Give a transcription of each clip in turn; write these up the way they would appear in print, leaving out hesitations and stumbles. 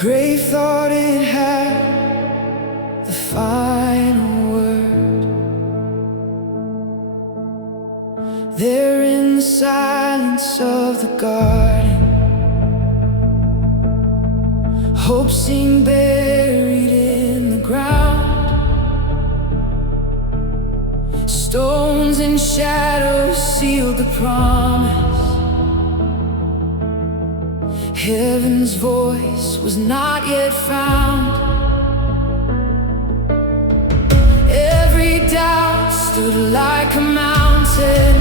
grave thought it had the final word. There in the silence of the garden, hope seemed buried in the ground. Stones and shadows sealed the promise. Heaven's voice was not yet found. Every doubt stood like a mountain.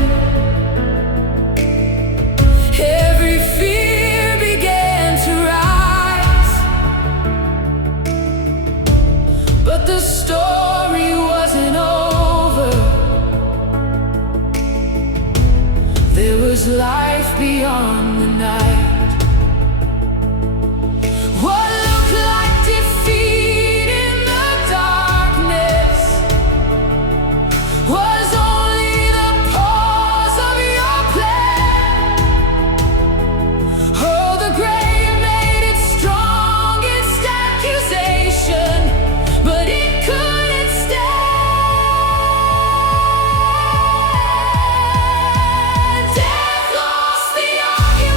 Every fear began to rise. But the story wasn't over. There was life beyond the night. What looked like defeat in the darkness was only the pause of your plan. Oh, the grave made its strongest accusation, but it couldn't stand. Death lost the argument.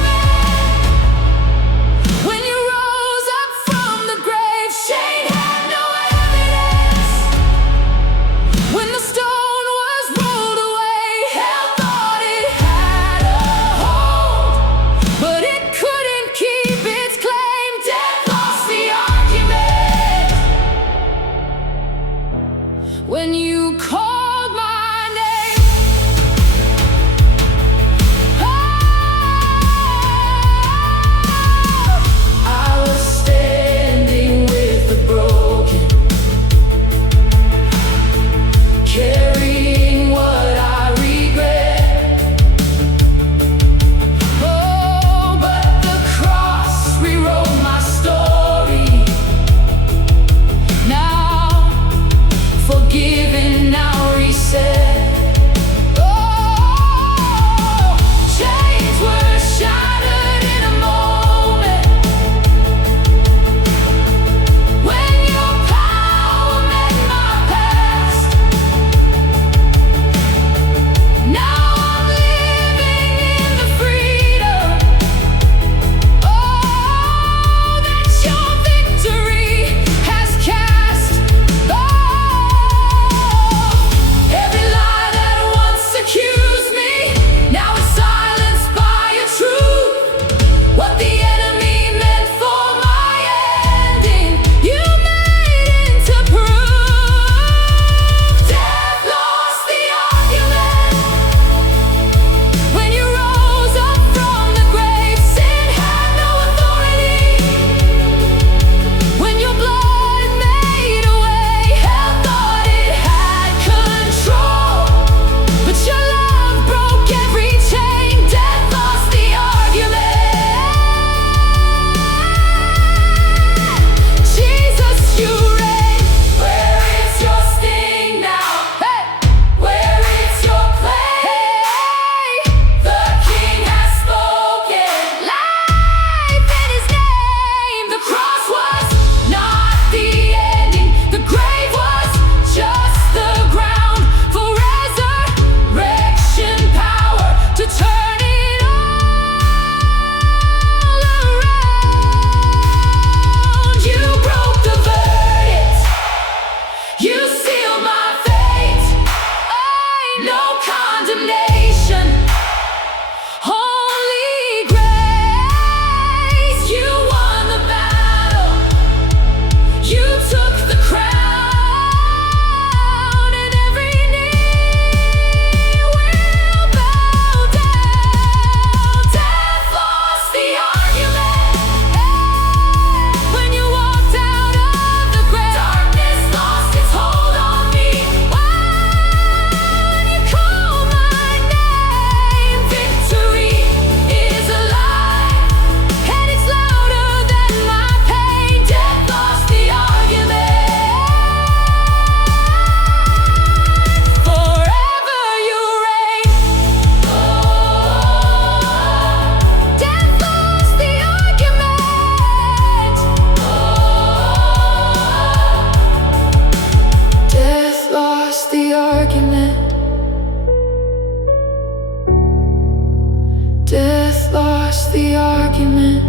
the argument.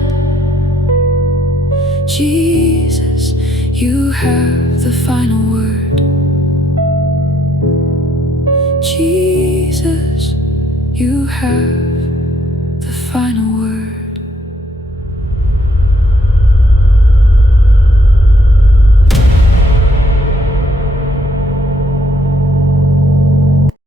Jesus, you have the final word. Jesus, you have the final word.